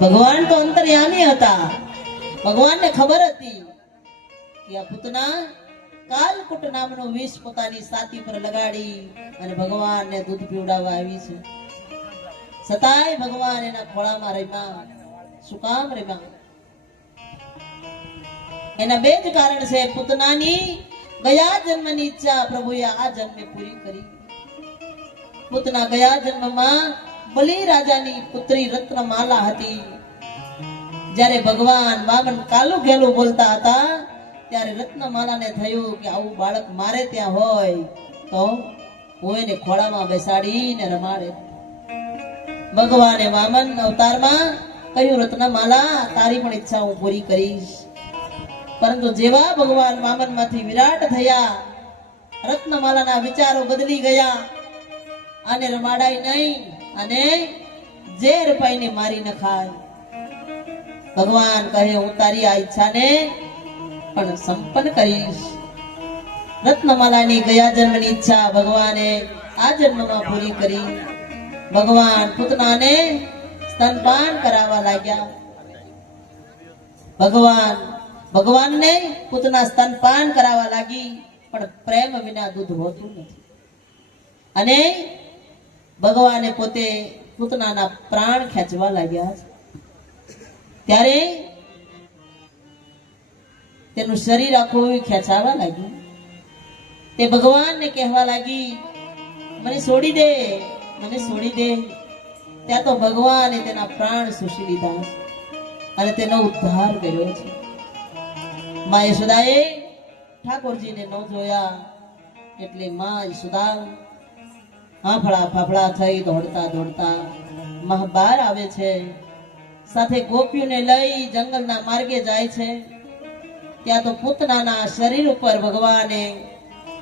ભગવાન તો અંતર્યામી હતા. ભગવાનને ખબર હતી કે આ પૂતના કાલકુટ નામનો વિષ પોતાની છાતી પર લગાડી અને ભગવાનને દૂધ પીવડાવવા આવી છે. છતાંય ભગવાન એના ખોળામાં રમ્યા. શું કામ રમ્યા? એના બે જ કારણ છે. પૂતનાની ગયા જન્મની ઈચ્છા પ્રભુએ આ જન્મે પૂરી કરી. પૂતના ગયા જન્મમાં બલી રાજાની પુત્રી રત્નમાલા હતી. જ્યારે ભગવાન વામન કાલું ઘેલું બોલતા હતા ત્યારે રત્નમાલાને થયું કે આવું બાળક મારે ત્યાં હોય તો હું એને ખોળામાં બેસાડીને રમાડે. ભગવાને વામન અવતારમાં કહ્યું, રત્નમાલા, તારી પણ ઈચ્છા હું પૂરી કરીશ. પરંતુ જેવા ભગવાન વામન માંથી વિરાટ થયા, રત્નમાલાના વિચારો બદલી ગયા. આને રમાડાય નહીં અને ઝેર પાઈને મારી નખાય. ભગવાન કહે, હું તારી આ ઈચ્છાને પણ સંપન્ન કરીશ. રત્નમાલાની ગયા જન્મની ઈચ્છા ભગવાને આ જન્મમાં પૂરી કરી. ભગવાન પૂતનાને સ્તનપાન કરાવવા લાગ્યા. ભગવાનને પૂતના સ્તનપાન કરાવવા લાગી, પણ પ્રેમ વિના દૂધ હોતું નથી. અને ભગવાને પોતે પૂતનાના પ્રાણ ખેંચવા લાગ્યા. ત્યારે તેનું શરીર આખું ખેંચાવા લાગ્યું. તે ભગવાનને કહેવા લાગી, મને છોડી દે, મને છોડી દે. ત્યાં તો ભગવાને તેના પ્રાણ શોષી લીધા અને તેનો ઉદ્ધાર કર્યો છે. મા યશોદાએ ઠાકોરજીને ન જોયા એટલે મા યશોદા હાંફળા ફાફડા થઈ દોડતા દોડતા બહાર આવે છે. સાથે ગોપીઓને લઈ જંગલના માર્ગે જાય છે. ત્યાં તો પૂતનાના શરીર ઉપર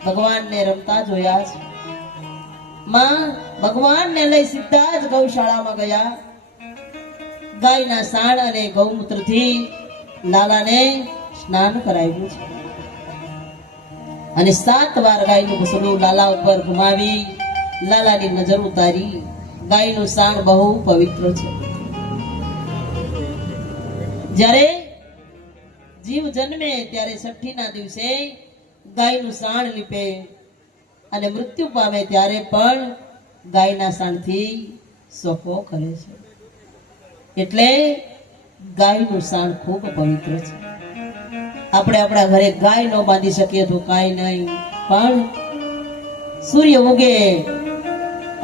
ભગવાનને રમતા જોયા છે. માં ભગવાનને લઈ સીધા જ ગૌશાળામાં ગયા. ગાયના સાણ અને ગૌમૂત્રથી લાલાને સ્નાન કરાવ્યું છે અને 7 વાર ગાયનું ઘસડું લાલા ઉપર ઘુમાવી લાલાની નજર ઉતારી. ગાયનું સાણ બહુ પવિત્ર છે. જ્યારે જીવ જન્મે ત્યારે છઠ્ઠીના દિવસે ગાયનું સાણ લીપે અને મૃત્યુ પામે ત્યારે પણ ગાયના સાણથી સોફો કરે છે. એટલે ગાયનું સાણ ખૂબ પવિત્ર છે. આપણે આપણા ઘરે ગાય ન બાંધી શકીએ તો કાંઈ નહીં, પણ સૂર્ય ઉગે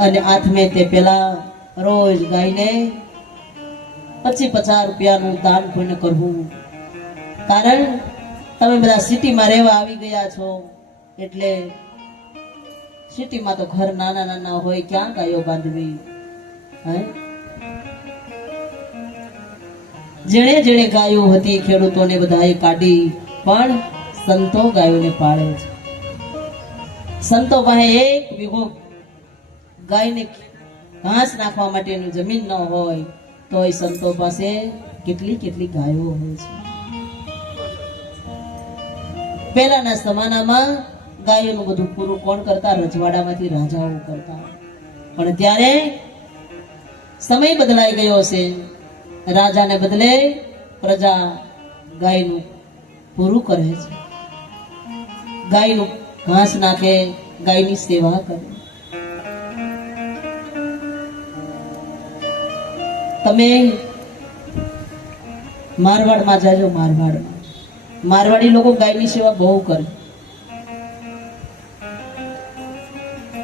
અને આથમે તે પેલા રોજ ગાયને 25-50 રૂપિયાનું દાન પુણ્ય કરવું. કારણ તમે બધા સિટીમાં રહેવા આવી ગયા છો એટલે સિટીમાં તો ઘર નાના નાના હોય, ક્યાં ગાયો બાંધવી? જેણે જેણે ગાયો હતી ખેડૂતોને બધાએ કાઢી, પણ સંતો ગાયોને પાળે છે. સંતો પાસે 1 વીઘો ગાયને ઘાસ નાખવા માટેનું જમીન ન હોય તો એ સંતો પાસે કેટલી કેટલી ગાયો હોય છે. પહેલાના જમાનામાં ગાયોનું બધું પૂરું કોણ કરતા? રજવાડામાંથી રાજાઓ કરતા. પણ ત્યારે સમય બદલાઈ ગયો છે. રાજાને બદલે પ્રજા ગાયનું પૂરું કરે છે. ગાયનું ઘાસ નાખે, ગાયની સેવા કરે. તમે મારવાડમાં જાજો. મારવાડી લોકો ગાયની સેવા બહુ કરે.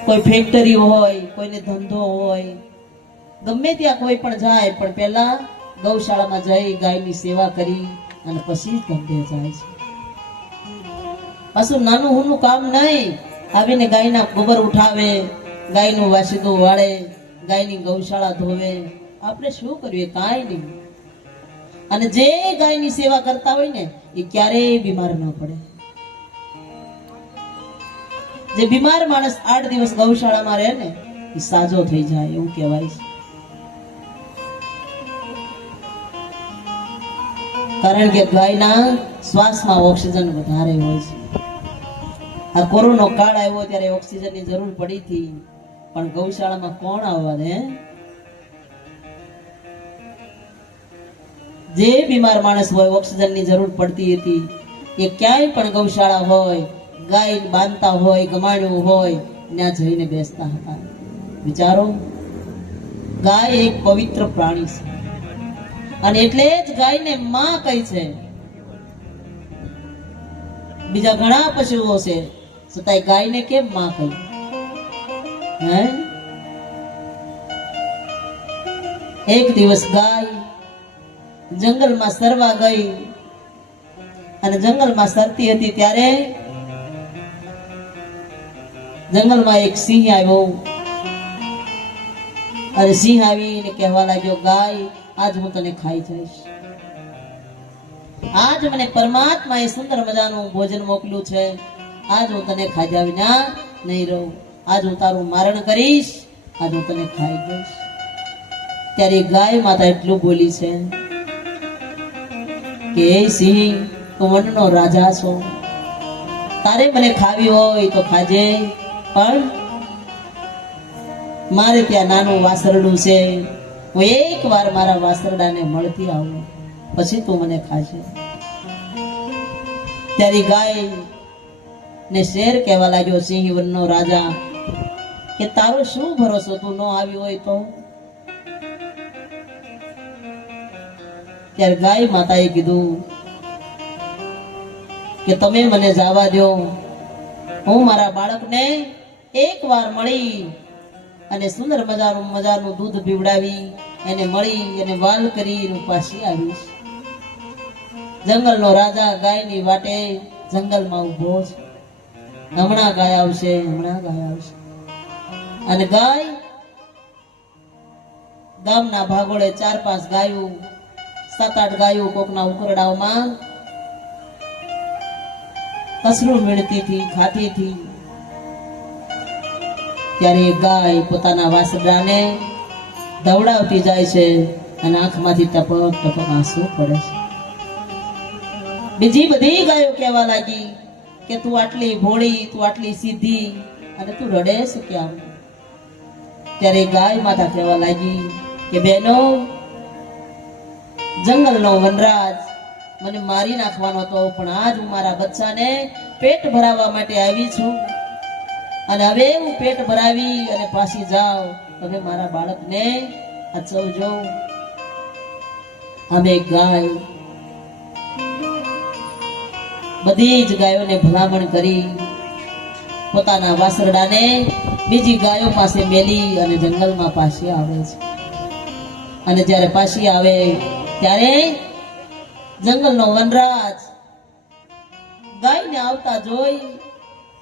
કોઈ ફેક્ટરી હોય, કોઈને ધંધો હોય, ગમે ત્યાં કોઈ પણ જાય, પણ પહેલા ગૌશાળામાં જઈ ગાયની સેવા કરી અને પછી જ ધંધે જાય છે. પાછું નાનું હુનું કામ નહીં. આવીને ગાયના ગોબર ઉઠાવે, ગાયનું વાસીદું વાળે, ગાયની ગૌશાળા ધોવે. આપણે શું કરીએ? કાંઈ નહીં. અને જે ગાયની સેવા કરતા હોય ને એ ક્યારેય બીમાર ન પડે. જે બીમાર માણસ 8 દિવસ ગૌશાળામાં રહે ને એ સાજો થઈ જાય એવું કહેવાય છે. કારણ કે ગાયના શ્વાસમાં ઓક્સિજન વધારે હોય છે. આ કોરોના કાળ આવ્યો ત્યારે ઓક્સિજનની જરૂર પડી હતી, પણ ગૌશાળામાં કોણ આવવા દે? જે બીમાર માણસ હોય ઓક્સિજનની જરૂર પડતી હતી એ ક્યાંય પણ ગૌશાળા હોય ગાય બાંધતા હોય ગમાણ્યું હોય ત્યાં જઈને બેસતા હતા. વિચારો, ગાય એક પવિત્ર પ્રાણી છે અને એટલે જ ગાયને માં કહી છે. બીજા ઘણા પશુઓ છે છતાંય ગાયને કેમ માં કહી? હે, એક દિવસ ગાય જંગલમાં સરવા ગઈ અને જંગલમાં સરતી હતી ત્યારે જંગલમાં એક સિંહ આવ્યો અને સિંહ આવીને કહેવા લાગ્યો, ગાય આજ હું તને ખાઈ જઈશ. આજ મને પરમાત્માએ સુંદર મજાનું ભોજન મોકલ્યું છે, આજ હું તને ખાધા વિના નહીં રહું. આજ હું તારું મારણ કરીશ, આજ હું તને ખાઈ જઈશ. ત્યારે ગાય માતા એટલું બોલી છે કે એ સિંહ, તું વનનો રાજા છો, તારે મને ખાવી હોય તો ખાજે, પણ મારે ત્યાં નાનું વાસરડું છે, હું એક વાર મારા વાસરડાને મળતી આવું પછી તું મને ખાશે. ત્યારે ગાય ને શેર કહેવા લાગ્યો, સિંહ વનનો રાજા, કે તારો શું ભરોસો, તું ન આવી હોય તો? ત્યારે ગાય માતાએ કીધું કે તમે મને જવા દો, હું મારા બાળકને એક વાર મળી અને સુંદર મજાનું દૂધ પીવડાવી એને મળી અને વાલ કરી પાછી આવીશ. જંગલનો રાજા ગાયની વાટે જંગલમાં ઉભો છે. હમણાં ગાય આવશે, હમણાં ગાય આવશે. અને ગાય ગામના ભાગોળે 4-5 ગાયો, 7-8 ગાયો કોકના ઉકરડાઓમાં કસરું વીણતી હતી, ખાતી હતી. ત્યારે ગાય પોતાના વાસરડાને દવડાવતી જાય છે અને આંખમાંથી ટપક ટપક આંસુ પડે છે. બીજી બધી ગાયો કહેવા લાગી કે તું આટલી ભોળી, તું આટલી સીધી અને તું રડે છે કેમ? ત્યારે ગાય માતા કહેવા લાગી કે બહેનો, જંગલનો વનરાજ મને મારી નાખવાનો હતો, પણ આજ હું મારા બચ્ચાને પેટ ભરાવવા માટે આવી છું અને હવે હું પેટ ભરાવી અને પાછી જાઉં, તમે મારા બાળકને સાચવજો. અમે ગાય બધી જ ગાયોને ભલામણ કરી પોતાના વાસરડાને બીજી ગાયો પાસે મેલી અને જંગલમાં પાછી આવે છે. અને જ્યારે પાછી આવે ત્યારે જંગલનો વનરાજ ગાયને આવતા જોઈ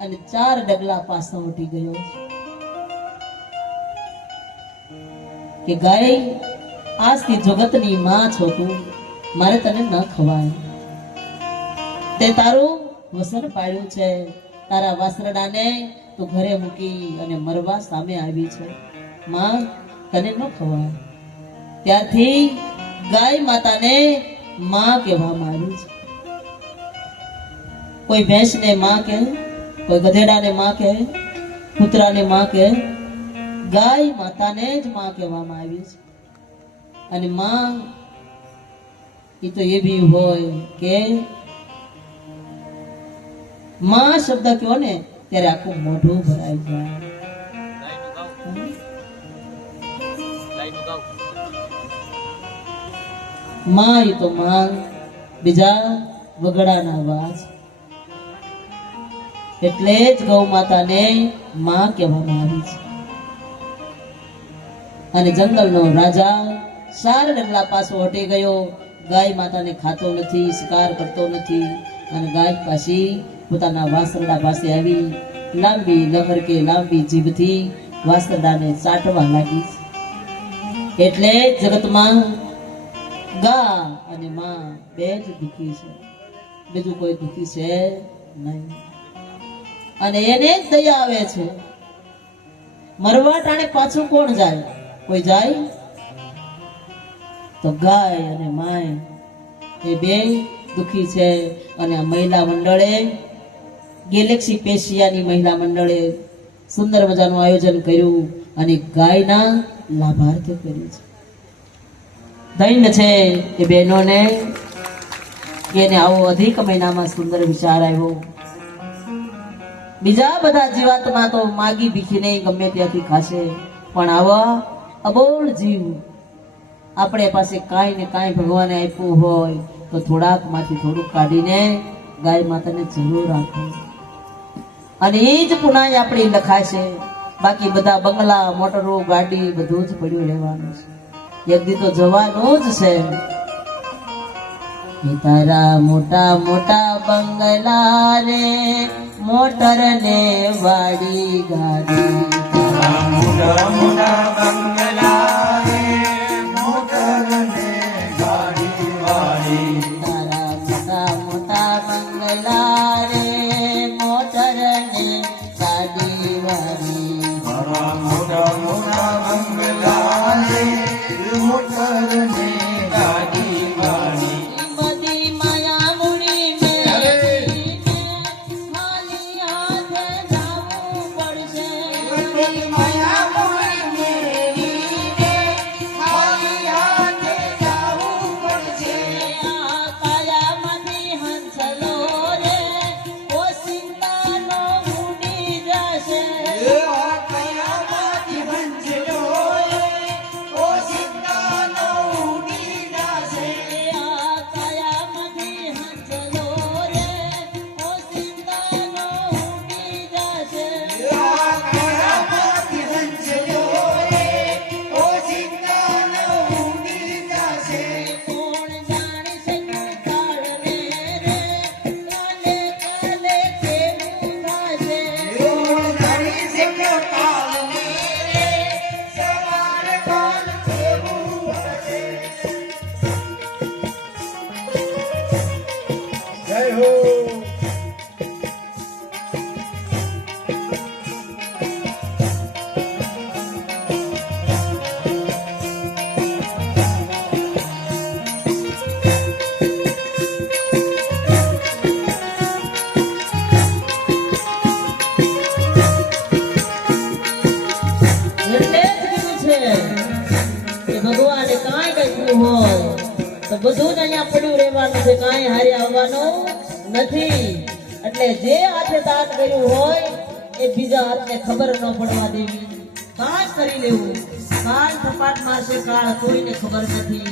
અને 4 ડગલા પાછો ઉઠી ગયો કે ગાય, આજથી જગતની માં છો તું, મારે તને ન ખવાય. તે તારું વસન પાડ્યું છે, તારા વાસરડાને તું ઘરે મૂકી અને મરવા સામે આવી છે, માં તને ન ખવાય. ત્યારથી ગાય માતાને માં કહેવામાં આવ્યું છે. કોઈ ભેંસને માં કહે, કોઈ ગધેડાને માં કહે, કૂતરાને માં કહે, ગાય માતાને જ માં કહેવામાં આવી છે. અને માં એ તો એવી હોય કે માં શબ્દ કયો ને ત્યારે આખું મોઢું ભરાઈ જાય. માં એ તો માં, બીજા વગડાના વાસ. એટલે જ ગૌ માતાને માં કહેવામાં આવી છે. અને જંગલનો રાજા 4 ડગલા પાછો હટી ગયો. ગાય માતાને ખાતો નથી, શિકાર કરતો નથી અને ગાય પાછી પોતાના વાસરડા પાસે આવી લાંબી લહર કે લાંબી જીભથી વાસરડાને ચાટવા લાગી. એટલે જગતમાં ગા અને માં બે જ દુખી છે, બીજું કોઈ દુખી છે નહીં. અને એને જ દયા આવે છે. મરવા ટાણે પાછું કોણ જાય? કોઈ જાય? તો ગાય અને માય એ બે દુખી છે. અને આ મહિલા મંડળે, ગેલેક્સી પેશિયાની મહિલા મંડળે સુંદર મજાનું આયોજન કર્યું અને ગાયના લાભાર્થે કર્યું છે. ધન્ય છે એ બહેનોને કે એને આવો અધિક મહિનામાં સુંદર વિચાર આવ્યો. બીજા બધા જીવાતમાં તો માગી ભીખીને ગમે ત્યાંથી ખાશે, પણ આવા અબોલ જીવ આપણે પાસે કાંઈ ને કાંઈ ભગવાને આપ્યું હોય તો થોડાક માંથી થોડુંક કાઢીને ગાય માતાને જરૂર આપો, અને એ જ પુનાય આપણી લખાશે. બાકી બધા બંગલા, મોટરો, ગાડી બધું જ પડ્યું રહેવાનું છે. એક દી તો જવાનું જ છે. તારા મોટા મોટા બંગલા રે, મોટર ને વાડી ગાડી, તારા મોટા મોટા બંગલા રે, મોટર ને ગાડી વાળી. તારા મોટા મોટા બંગલા રે, મોટર ને ગાડી વાળી. તારા મોટા મોટા બંગલા રે, મોટર ને ગાડી વાળી. બધી માયા મૂડી મેળવીને ખાલી હાથે જાવું પડશે. બધી માયા મૂડી મેળવીને ખાલી હાથે જાવું પડશે. આ કાયામાંથી હંસલો રે, ઓશિંતાનો ઉડી જશે. એવા કયામાંથી હંસલો રે, ઓશિંતાનો ઉડી જશે. આ કાયામાંથી હંસલો રે, ઓશિંતાનો ઉડી જશે. એવા કયામાંથી હંસલો રે, ઓશિંતાનો ઉડી જશે. કોણ જાણે છે કાળને રે, કાલે કાલે કેવું થશે. એવું જાણી શક્યો કાલને રે, સવારે કાલ કેવું હશે. જય હો. એટલે જ કીધું છે કે ભગવાને કાંઈ કહ્યું હોય તો બધું જ અહીંયા પડ્યું રહેવાનું છે, કાંઈ હારે આવવાનું નથી. એટલે જે હાથે દાન કર્યું હોય એ બીજા હાથને ખબર ન પડવા દેવી, કાંઈ કરી લેવું. કાળ થપાટ મારશે કાળ, કોઈને ખબર નથી.